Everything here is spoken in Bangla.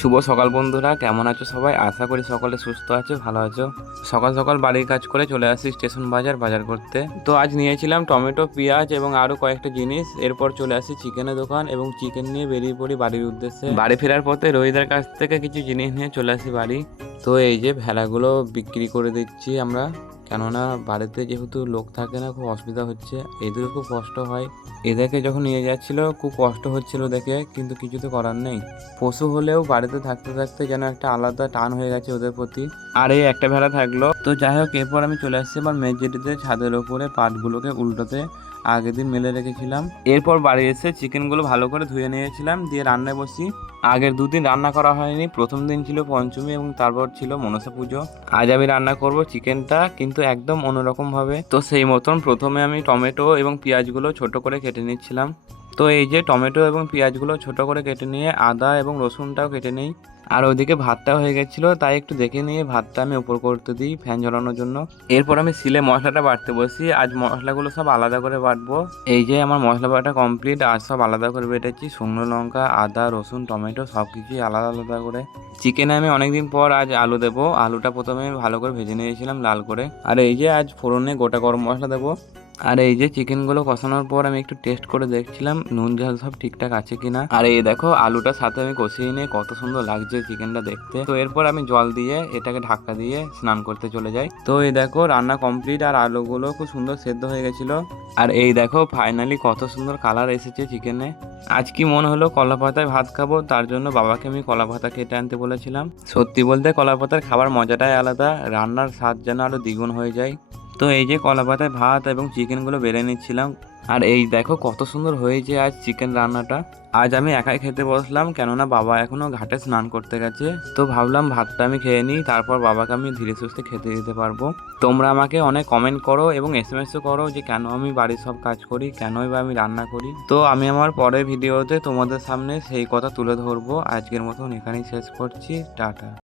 শুভ সকাল বন্ধুরা, কেমন আছো সবাই? আশা করি সকলে সুস্থ আছো, ভালো আছো। সকাল সকাল বাড়ির কাজ করে চলে আসি স্টেশন বাজার করতে। তো আজ নিয়েছিলাম টমেটো, পেঁয়াজ এবং আরো কয়েকটা জিনিস। এরপর চলে আসি চিকেনের দোকান এবং চিকেন নিয়ে বেরিয়ে পড়ি বাড়ির উদ্দেশ্যে। বাড়ি ফেরার পথে রোহিতের কাছ থেকে কিছু জিনিস নিয়ে চলে আসি বাড়ি। তো এই যে ভেড়াগুলো বিক্রি করে দিচ্ছি আমরা, কেননা বাড়িতে যেহেতু লোক থাকে না, খুব অসুবিধা হচ্ছে, এদেরও খুব কষ্ট হয়। এদেরকে যখন নিয়ে যাচ্ছিল খুব কষ্ট হচ্ছিল দেখে, কিন্তু কিছু তো করার নেই। পশু হলেও বাড়িতে থাকতে থাকতে যেন একটা আলাদা টান হয়ে গেছে ওদের প্রতি। আর এই একটা ভেড়া থাকলো। তো যাই হোক, এরপর আমি চলে আসছি আমার মেজেটিতে ছাদের ওপরে পাটগুলোকে উল্টোতে আগের দিন মেলে রেখেছিলাম। এরপর বাড়ি এসে চিকেনগুলো ভালো করে ধুয়ে নিয়েছিলাম, দিয়ে রান্নায় বসি। আগের দুদিন রান্না করা হয়নি, প্রথম দিন ছিল পঞ্চমী এবং তারপর ছিল মনসা পুজো। আজ আমি রান্না করব চিকেনটা, কিন্তু একদম অন্যরকম ভাবে। তো সেই মতন প্রথমে আমি টমেটো এবং পেঁয়াজগুলো ছোট করে কেটে নিচ্ছিলাম। তো এই যে টমেটো এবং পেঁয়াজগুলো ছোট করে কেটে নিয়ে আদা এবং রসুনটাও কেটে নিই। আর ওইদিকে ভাতটা হয়ে গেছিলো, তাই একটু দেখে নিয়ে ভাতটা আমি উপর করতে দিই ফ্যান ঝরানোর জন্য। এরপর আমি সিলে মশলাটা বাটতে বসি। আজ মশলাগুলো সব আলাদা করে বাটবো। এই যে আমার মশলা বাটা কমপ্লিট, আজ সব আলাদা করে বেটেছি। শুকনো লঙ্কা, আদা, রসুন, টমেটো সব কিছুই আলাদা আলাদা করে। চিকেনে আমি অনেকদিন পর আজ আলু দেবো। আলুটা প্রথমে ভালো করে ভেজে নিয়েছিলাম লাল করে। আর এই যে আজ ফোড়নে গোটা গরম মশলা দেবো। আর এই যে চিকেনগুলো কষানোর পর আমি একটু টেস্ট করে দেখছিলাম নুন ঝাল সব ঠিকঠাক আছে কিনা। আর এই দেখো আলুটার সাথে আমি কষিয়ে নিয়ে কত সুন্দর লাগছে চিকেনটা দেখতে। তো এরপর আমি জল দিয়ে এটাকে ঢাকা দিয়ে স্নান করতে চলে যাই। তো এই দেখো রান্না কমপ্লিট, আর আলুগুলো খুব সুন্দর সেদ্ধ হয়ে গেছিল। আর এই দেখো ফাইনালি কত সুন্দর কালার এসেছে চিকেনে। আজ কি মন হলো কলা পাতায় ভাত খাবো, তার জন্য বাবাকে আমি কলা পাতা কেটে আনতে বলেছিলাম। সত্যি বলতে কলা পাতার খাবার মজাটাই আলাদা, রান্নার স্বাদ যেন আরো দ্বিগুণ হয়ে যায়। তো এই যে কলা পাতায় ভাত এবং চিকেনগুলো বেড়ে নিচ্ছিলাম। আর এই দেখো কত সুন্দর হয়েছে আজ চিকেন রান্নাটা। আজ আমি একাই খেতে বসলাম, কেননা বাবা এখনো ঘাটে স্নান করতে গেছে। তো ভাবলাম ভাতটা আমি খেয়ে নিই, তারপর বাবাকে আমি ধীরে সুস্থে খেতে দিতে পারবো। তোমরা আমাকে অনেক কমেন্ট করো এবং এসএমএসও করো যে কেন আমি বাড়ির সব কাজ করি, কেনই বা আমি রান্না করি। তো আমি আমার পরের ভিডিওতে তোমাদের সামনে সেই কথা তুলে ধরবো। আজকের মতন এখানেই শেষ করছি, টাটা।